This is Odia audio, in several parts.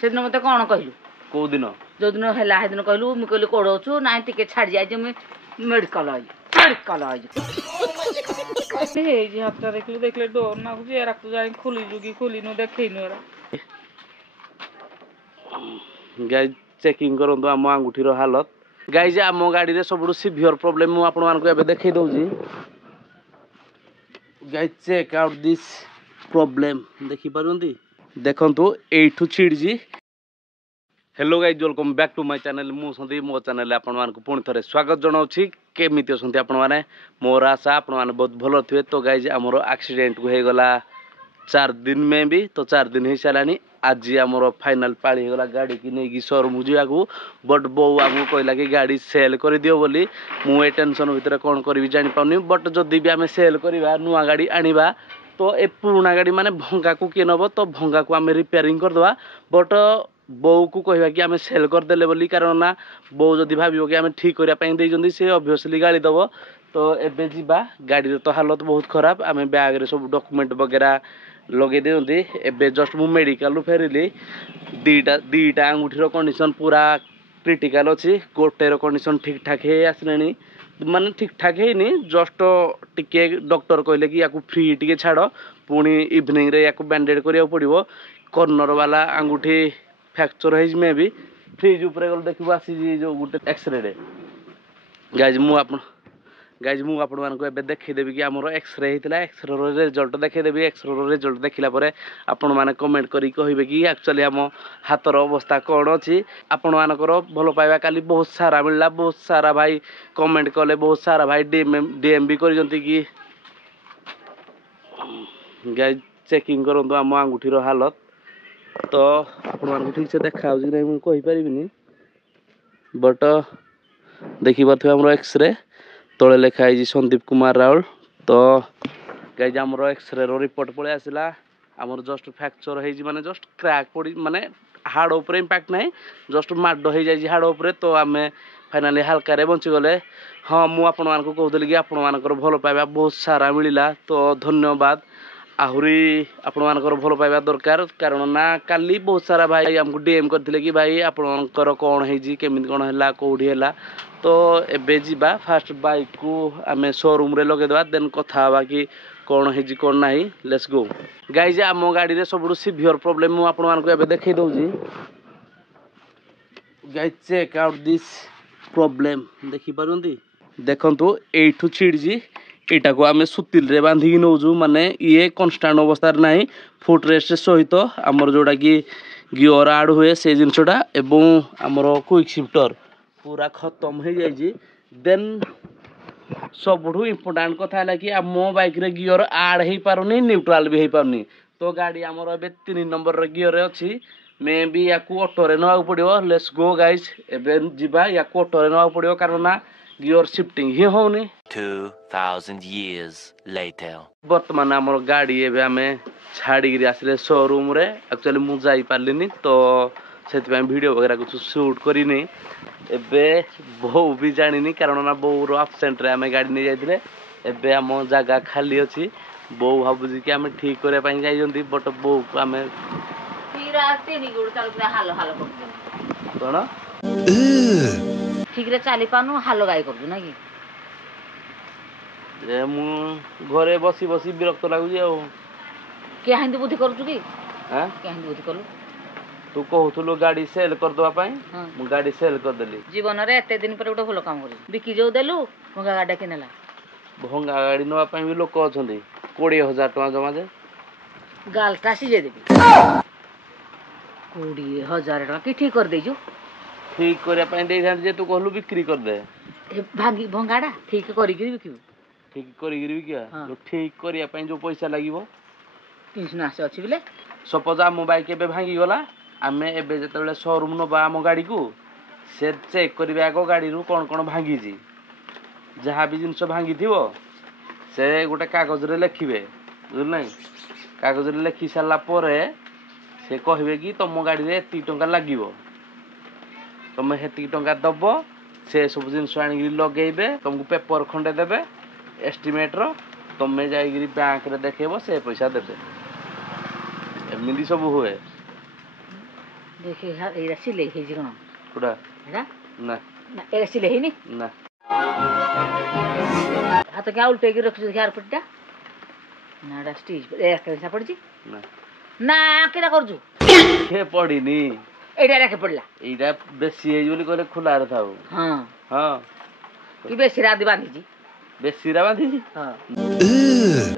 ସେଦିନ ମତେ କ'ଣ କହିଲୁ? କୋଉ ଦିନ? ଯୋଉଦିନ ହେଲା ସେଦିନ କହିଲୁ। ମୁଁ କହିଲି କୋଉଠି ଅଛୁ? ନାଇଁ ଟିକେ ଛାଡ଼ି ଯାଇଛି, ମୁଁ ମେଡିକାଲ ଆଇଛି ହେଇଛି ହାତଟା ଦେଖିଲେ ଡର ନାଗୁଛି। ଏରାକୁ ଯାଇ ଖୋଲିଛୁ କି ଖୋଲିନୁ ଦେଖେଇନୁ ଏରା। ଗାଇଜ ଚେକିଂ କରନ୍ତୁ ଆମ ଆଙ୍ଗୁଠିର ହାଲତ। ଗାଇଜ ଆମ ଗାଡ଼ିରେ ସବୁଠୁ ସିଭିୟର ପ୍ରୋବ୍ଲେମ ମୁଁ ଆପଣମାନଙ୍କୁ ଏବେ ଦେଖେଇ ଦଉଛି। Guys check out this problem ଦେଖିପାରୁଛନ୍ତି? ଦେଖନ୍ତୁ ଏଇଠୁ ଛିଡ଼ିଛି। Hello guys welcome back to my channel. मु सन्दीप मो चैनल आपको पुणी थे स्वागत जनाऊँगी। केमी अच्छा आपण मैंने मोर आशा आपण मैंने बहुत भल थे। तो गाइज आमर एक्सीडेंट को होगला 4 दिन में भी तो 4 दिन हो सारा। आज आमर फाइनाल पाली होगला गाड़ी की नहीं शोरूम जावाक। बट बो आमको कहला कि गाड़ी सेल कर दियो बोली। मुझे टेंशन भितर कौन करी जापानी। बट जदि भी आम सेल करवा नुआ गाड़ी आनिबा तो ए पुराना गाड़ी माने भंगा को किए नब तो भंगा को आम रिपेयरिंग करदे। बट बो को कहवा कि आम सेल करदे बोली कारण ना बो जदि भाव कि आम ठीक करने सी ऑब्वियसली गाड़ी दब। तो एबे जीवा गाड़ी तो हालत बहुत खराब। आम बैग सब डॉक्यूमेंट वगैरह लगे दिखती। एबे जस्ट मु मेडिकल फेरिली। दीटा अंगूठीर कंडीशन पूरा क्रिटिकल अच्छी। गोटेर कंडीशन ठीक ठाक है आसलानी माने ठीक ठाक है जस्ट टिके डॉक्टर कहले कि या फ्री टिके छाड़ पुणी इवनिंग रे या बैंडेड करिया पड़ो। कर्नर वाला अंगूठी फ्रैक्चर है मे भी फ्रिज उपरे गल देखिबो आसी जो गोटे एक्सरे रे। गाइज मु आपण मानक एबे देखैदेबी कि हमर एक्सरे हेतिला। एक्सरे रो रिजल्ट देखैदेबी। एक्सरे रो रिजल्ट देखिला परे आपण माने कमेंट करी कहबे कि एक्चुअली हम हाथर अवस्था कोन अछि। आपण मानकर भलो पाइबा काली बहुत सारा मिलला। बहुत सारा भाई कमेंट कले। बहुत सारा भाई डीएम भी करि जंती कि गाइज चेकिंग करंतु हम अंगूठीर हालत। तो आपण ठीक से देखा नहीं मुझे कहीपरि। बट देखिपे आम एक्सरे तले लिखाई संदीप कुमार राउल। तो गाइज आमर एक्सरे रिपोर्ट पलि आसला। आमर जस्ट फ्रैक्चर हो जस्ट क्रैक पड़ी माने हाड़ उपर इम्पैक्ट ना जस्ट माड हो जाए हाड़ उपर। तो आम फाइनाली हल्का बंचीगले। हाँ मुझे कहूली कि आपण मानकर भल पाइबा बहुत सारा मिलला। तो धन्यवाद। आहरी आपण मानकर भल पाइबा दरकार कारण ना काली बहुत सारा भाई आमको डीएम करथिले कि भाई आपणकर कौन है केमिति कौन है कौड़ी है। तो एबे जीवा फास्ट बाइक को आम शोरूम रे लगेदेवा देन कथा हवा कि कौन है कौन ना। लेट्स गो गाइज आम गाड़ी रे सबुठ सिभियर प्रोब्लेम मु आपण मानको एबे देखै दउजी। Guys check out this problem देखि पारुंती। देखंतु एठू छिड़जी एटा को आम सुतिल रे बांधिकी नौजु माने ये कन्स्टांट अवस्था ना फुट रेस्ट सहित आमर जोड़ा कि गियर आड हुए से जिनसटा एवं आमर क्विक शिफ्टर पूरा खत्म हो जाए। देन सबुठू इम्पोर्टाट कथा है कि मो बाइक रे गियर आड हो पारुनी न्यूट्राल भी हो पारुनी। तो गाड़ी आमर ए 3 नंबर गियर अच्छी मे भी या ऑटो रे नवा पड़ो। लेट्स गो गाइज एबे जीवा या ऑटो रे नवा पड़ो कारण ना गियर शिफ्टिंग ही होनी। 2000 years later बर्तमान आमर गाड़ी एबे आमे छाड़ी आसले शोरूम रे। एक्चुअली मु जाई पारलिनी तो से वीडियो वगैरह कुछ शूट करिनी। एबे बो भी जानिनी कारण ना बो रो एब्सेंट रे आमे गाड़ी नहीं जाइथिले। एबे आम जगह खाली अछि। बो भाबुजी कि आमे ठीक करे पई जाई जंती। बट बो को आमे तीरा तीनी गुड़ चालू पूरा हालो हालो कर कोन ठीक रे चाली पानु हालो गाई करजु ना कि जे मु घरे बसी बसी विरक्त लागुजी। आ के हिंदी बुद्धि करजु कि हां के हिंदी बुद्धि करलु। तू कहतुलो गाड़ी सेल कर दवा पाई मु गाड़ी सेल कर देली। जीवन रे एते दिन पर गोटे भलो काम करी बिकी जो देलु भंगा गाडी किनेला। भंगा गाड़ी नवा पाई भी लोक अछंदी 20000 टका जमा जे गालटा सिजे देबी 20000 टका कि ठीक कर देजु। ठीक करिया पाई दे थान जे तू कहलु बिक्री कर दे। ए भांगी भंगाडा ठीक करी गिरी बिकिबु। ठीक करी गिरी बिकिया जो ठीक करिया पाई जो पैसा लागिवो 300 आसे अछि बिले। सपोज आ मोबाइल के भांगी गला आमे एबे जतबेले शोरूम नबा आम गाड़ी को से चेक करिबे आगो गाड़ी रु कोन कोन भांगी जी जहाँ भी जिनस भांगी थिवो से गोटे कागज रे लिखिबे बुझल नै। कागज रे लिखि साला परे से कहबे कि तुम गाड़ी रे एती टंका लागिवो तुम हेती टंका दबो से सब जिनस आनी लगेबे तुमको पेपर खंडे देबे एस्टिमेट रो तुम जाइगिरी बैंक रे देखेबो से पैसा देबे। एमिली सब हुए ଦେଖି ଏଇଟା ସିଲେଇ ହେଇଛି କ'ଣ କୋଉଟା ଏଇଟା ନା ନା ଏଇଟା ସିଲେଇ ହେଇନି ନା ହାତ କିଆ ଉଲ୍ଟେଇକି ରଖିଛୁ ଦେଖି ଆର ପଟଟା ନା ଏଇଟା ଷ୍ଟିଚ୍ ଏଇଟା ପଡ଼ିଛି ନା ନା କେଟା କରୁଛୁ କିଏ ପଡ଼ିନି ଏଇଟା ଏଇଟା ପଡ଼ିଲା ଏଇଟା ବେଶୀ ହେଇଛି ବୋଲି କହିଲେ ଖୋଲାରେ ଥାଉ ହଁ ହଁ କି ବେଶୀ ରାତି ବାନ୍ଧିଛି ବେଶୀରା ବାନ୍ଧିଛି ହଁ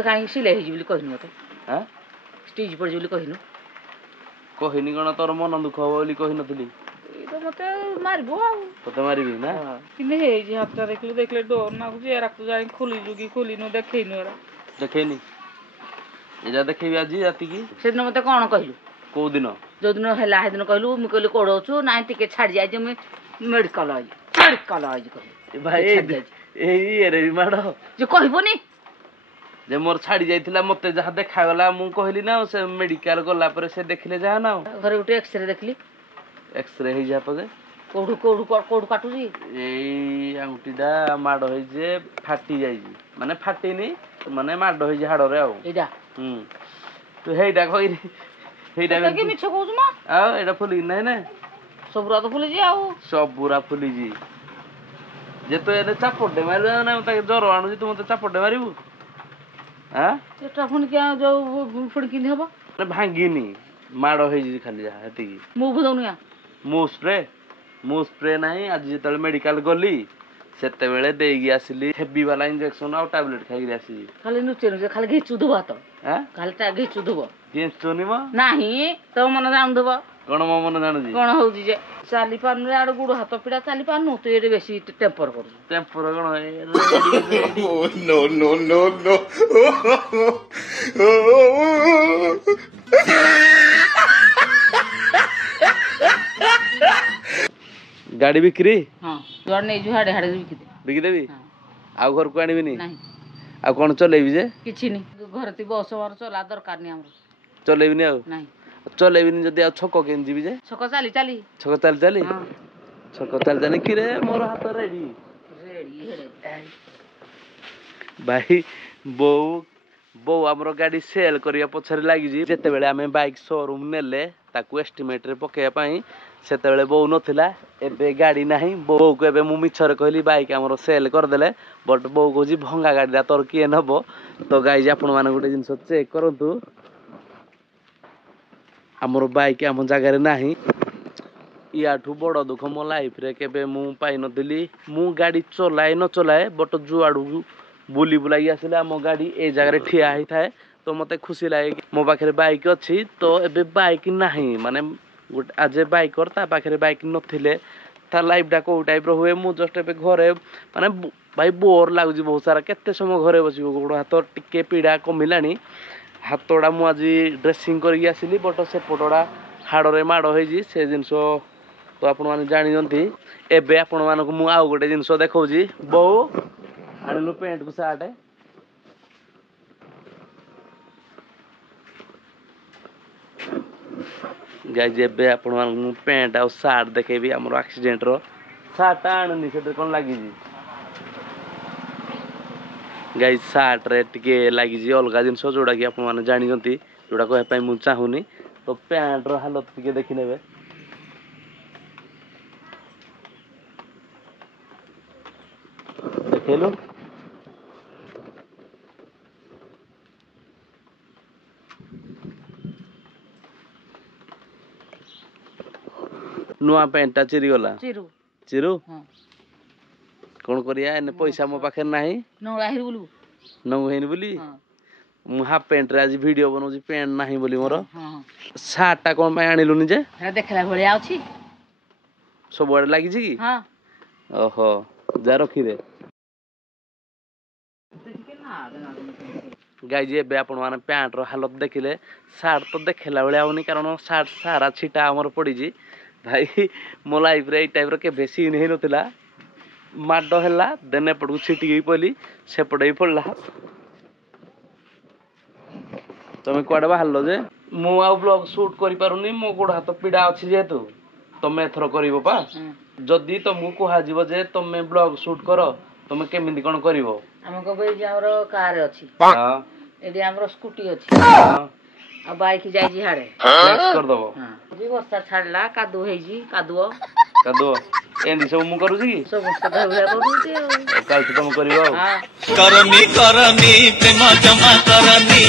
କାହିଁକି ସିଲେଇ ହେଇଛି ବୋଲି କହିନୁ ମତେ ହଁ ଷ୍ଟିଚ୍ ପଡ଼ିଛି ବୋଲି କହିନୁ କହିନି କ'ଣ ତୋର ମନ ଦୁଃଖ ହବ ବୋଲି କହିନଥିଲି ଏଇ ତ ମତେ ମାରିବ ଆଉ ତତେ ମାରିବି ନା କିନ୍ତୁ ହେଇଛି ହାତଟା ଦେଖିଲେ ଡର ଲାଗୁଛି ଏରା ତୁ ଜାଣି ଖୋଲିଛୁ କି ଖୋଲିନୁ ଦେଖେଇନୁ ଏରା ଦେଖେଇନି ଏଇଟା ଦେଖେଇବି ଆଜି ରାତିକି ସେଦିନ ମତେ କ'ଣ କହିଲୁ କୋଉ ଦିନ ଯୋଉଦିନ ହେଲା ସେଦିନ କହିଲୁ ମୁଁ କହିଲି କୋଉଠି ଅଛୁ ନାଇଁ ଟିକେ ଛାଡ଼ି ଯାଇଛି ମୁଁ ମେଡ଼ିକାଲ ଆଇଛି କହିଲି ଭାଇ ଏଇ ଇଏରେ ବି ମାଡ଼ ଯେ କହିବନି ଯେ ମୋର ଛାଡ଼ି ଯାଇଥିଲା ମତେ ଯାହା ଦେଖାଗଲା ମୁଁ କହିଲି ନା ସେ ମେଡିକାଲ ଗଲା ପରେ ସେ ଦେଖିଲେ ଯାହା ନା ଘରେ ଗୋଟେ ଏକ୍ସରେ ଦେଖିଲି ଏକ୍ସରେ ହେଇଯିବା ପରେ କୋଉଠୁ କାଟୁଛି ଏଇ ଆଙ୍ଗୁଠିଟା ମାଡ଼ ହେଇଛି ଫାଟି ଯାଇଛି ମାନେ ଫାଟିନି ମାନେ ମାଡ଼ ହେଇଛି ହାଡ଼ରେ ଆଉ ଏଇଟା ତୁ ହେଇଟା କହିନି ହେଇଟା କି ମିଛ କହୁଛୁ ମ ଆଉ ଏଇଟା ଫୁଲିକି ନାହିଁ ନା ସବୁରା ତ ଫୁଲିଛି ଆଉ ସବୁରା ଫୁଲିଛି ଯେ ତୁ ଏନେ ଚାପଟେ ମାରିବୁ ନା ତାকে ଜ୍ୱର ଆଣୁଛି ତୁ ମତେ ଚାପଟେ ମାରିବୁ ଏଟା ପୁଣି ଯୋଉ ପୁଣି କେମିତି ହବ ଭାଙ୍ଗିନି ମାଡ଼ ହେଇଛି ଖାଲି ଯାହା ହେତିକି ମୁଁ ଦଉନି ମୁଁ ସ୍ପ୍ରେ ନାହିଁ ଆଜି ଯେତେବେଳେ ମେଡିକାଲ ଗଲି ସେତେବେଳେ ଦେଇକି ଆସିଲି ହେଭି ବାଲା ଇଞ୍ଜେକ୍ସନ ଆଉ ଟାବଲେଟ ଖାଇକି ଆସିଲି ଖାଲି ନୁଚେ ଖାଲି ଘିଚୁଥିବ ହାତ ଖାଲି ଘିଚୁଥିବ ଘିଚୁନି ମ ନାହିଁ ତୋ ମନ ଜାଣୁଥିବ କ'ଣ ମୋ ମନ ଜାଣୁଛି କ'ଣ ହଉଛି ଯେ ଚାଲି ପାରୁନୁ ଆଡେ ଗୋଡ଼ ହାତ ପିଡ଼ା ଚାଲି ପାରୁନୁ ତୁ ଏଠି ବେଶୀ ଟେମ୍ପର କରୁଛୁ ଟେମ୍ପର କ'ଣ ଗାଡ଼ି ବିକ୍ରି ହଁ ଯୁଆଡ଼େ ନେଇଛୁ ହାଡ଼େ ହାଡ଼େ ବିକିଦେବି ଆଉ ଘରକୁ ଆଣିବିନି ନାହିଁ ଆଉ କ'ଣ ଚଲେଇବି ଯେ କିଛି ନି ଘରେ ତି ବସ ମର ଚଲା ଦରକାର ନି ଆମର ଚଲେଇବିନି ଆଉ ନାହିଁ ଚଲେଇବିନି ଯଦି ଆଉ ଛକ କେମିତି ଯିବି ଯେ ଛକ ଚାଲି ଚାଲି ଛକ ଚାଲି ଛକ ଚାଲି ଚାଲି କିରେ ମୋର ହାତ ରେଡି ଭାଇ ବୋଉ ଆମର ଗାଡ଼ି ସେଲ୍ କରିବା ପଛରେ ଲାଗିଛି ଯେତେବେଳେ ଆମେ ବାଇକ୍ ସୋରୁମ୍ ନେଲେ ତାକୁ ଏଷ୍ଟିମେଟ୍ରେ ପକେଇବା ପାଇଁ ସେତେବେଳେ ବୋଉ ନଥିଲା ଏବେ ଗାଡ଼ି ନାହିଁ ବୋଉକୁ ଏବେ ମୁଁ ମିଛରେ କହିଲି ବାଇକ୍ ଆମର ସେଲ୍ କରିଦେଲେ ବଟ୍ ବୋଉ କହୁଛି ଭଙ୍ଗା ଗାଡ଼ିଟା ତୋର କିଏ ନେବ ତ ଗାଇଜ ଆପଣମାନେ ଗୋଟେ ଜିନିଷ ଚେକ୍ କରନ୍ତୁ ଆମର ବାଇକ୍ ଆମ ଜାଗାରେ ନାହିଁ ୟାଠୁ ବଡ଼ ଦୁଃଖ ମୋ ଲାଇଫ୍ରେ କେବେ ମୁଁ ପାଇନଥିଲି ମୁଁ ଗାଡ଼ି ଚଲାଏ ନ ଚଲାଏ ବଟ୍ ଯୁଆଡ଼କୁ ବୁଲି ବୁଲାଇକି ଆସିଲେ ଆମ ଗାଡ଼ି ଏ ଜାଗାରେ ଠିଆ ହେଇଥାଏ ତ ମୋତେ ଖୁସି ଲାଗେ ମୋ ପାଖରେ ବାଇକ୍ ଅଛି ତ ଏବେ ବାଇକ୍ ନାହିଁ ମାନେ ଗୋଟେ ଆଜ ଏ ବାଇକର ତା ପାଖରେ ବାଇକ୍ ନଥିଲେ ତା ଲାଇଫ୍ଟା କେଉଁ ଟାଇପ୍ର ହୁଏ ମୁଁ ଜଷ୍ଟ ଏବେ ଘରେ ମାନେ ଭାଇ ବୋର୍ ଲାଗୁଛି ବହୁତ ସାରା କେତେ ସମୟ ଘରେ ବସିବ ଗୋଡ଼ ହାତ ଟିକେ ପୀଡ଼ା କମିଲାଣି ହାତଟା ମୁଁ ଆଜି ଡ୍ରେସିଂ କରିକି ଆସିଲି ବଟ୍ ସେପଟଟା ହାଡ଼ରେ ମାଡ଼ ହେଇଛି ସେ ଜିନିଷ ତ ଆପଣମାନେ ଜାଣିଛନ୍ତି ଏବେ ଆପଣମାନଙ୍କୁ ମୁଁ ଆଉ ଗୋଟେ ଜିନିଷ ଦେଖାଉଛି ବୋଉ ଆଣିଲୁ ପ୍ୟାଣ୍ଟକୁ ସାର୍ଟ ଗାଇଜ ଏବେ ଆପଣମାନଙ୍କୁ ମୁଁ ପ୍ୟାଣ୍ଟ ଆଉ ସାର୍ଟ ଦେଖେଇବି ଆମର ଆକ୍ସିଡେଣ୍ଟର ସାର୍ଟଟା ଆଣୁନି ସେଥିରେ କ'ଣ ଲାଗିଛି ଗାଇଜ ସାର୍ଟରେ ଟିକେ ଲାଗିଛି ଅଲଗା ଜିନିଷ ଯେଉଁଟାକି ଆପଣମାନେ ଜାଣିଛନ୍ତି ଯେଉଁଟା କହିବା ପାଇଁ ମୁଁ ଚାହୁଁନି ତ ପ୍ୟାଣ୍ଟର ହାଲତ ଟିକେ ଦେଖିନେବେ ଦେଖେଇଲୁ ନୂଆ ପ୍ୟାଣ୍ଟଟା ଚିରିଗଲା ଚିରୁ କ'ଣ କରିବା ଏନେ ପଇସା ମୋ ପାଖରେ ନାହିଁ ନଉ ହେଇନି ବୋଲି ମୁଁ ହାଫ୍ ପ୍ୟାଣ୍ଟରେ ଆଜି ଭିଡ଼ିଓ ବନଉଛି ପ୍ୟାଣ୍ଟ ନାହିଁ ବୋଲି ମୋର ସାର୍ଟଟା କ'ଣ ପାଇଁ ଆଣିଲୁନି ଯେ ଦେଖିଲା ଭଳିଆ ଅଛି ସବୁଆଡ଼େ ଲାଗିଛି କି ଓହୋ ଯା ରଖିଦେ ଗାଇଜି ଏବେ ଆପଣମାନେ ପ୍ୟାଣ୍ଟର ହାଲତ ଦେଖିଲେ ସାର୍ଟ ତ ଦେଖିଲା ଭଳିଆ ହେଉନି କାରଣ ସାର୍ଟ ସାରା ଛିଟା ଆମର ପଡ଼ିଛି ଭାଇ ମୋ ଲାଇଫ୍ରେ ଏଇ ଟାଇପ୍ର କେବେ ସିନ୍ ହେଇନଥିଲା ମାଡ଼ ହେଲା ଦେନ୍ ଏପଟକୁ ଛିଟିକି ପଡ଼ିଲି ସେପଟେ ବି ପଡ଼ିଲା ତମେ କୁଆଡ଼େ ବାହାରିଲ ଯେ ମୁଁ ଆଉ ବ୍ଲଗ୍ ସୁଟ୍ କରିପାରୁନି ମୋ ଗୋଡ଼ ହାତ ପୀଡ଼ା ଅଛି ଯେହେତୁ ତମେ ଏଥର କରିବ ପା ଯଦି ତମକୁ କୁହାଯିବ ଯେ ତମେ ବ୍ଲଗ୍ ସୁଟ୍ କର ତମେ କେମିତି କ'ଣ କରିବ ଆମର କାର ଅଛି ଏଠି ଆମର ସ୍କୁଟି ଅଛି ଆଉ ବାଇକି ଯାଇଛି ହାଡେ ଫ୍ଲେକ୍ସ କରିଦବ ହଁ ବର୍ଷା ଛାଡିଲା କାଦୁଅ ହେଇଛି କାଦୁଅ କାଦୁଅ ଏମିତି ସବୁ ମୁଁ କରୁଛି କି ସମସ୍ତେ ଭଳିଆ କରୁଛି ଆଉ କାଲିଠୁ ତମେ କରିବ ଆଉ ହଁ କରନି କରନି ପ୍ରେମ ଜମା କରନି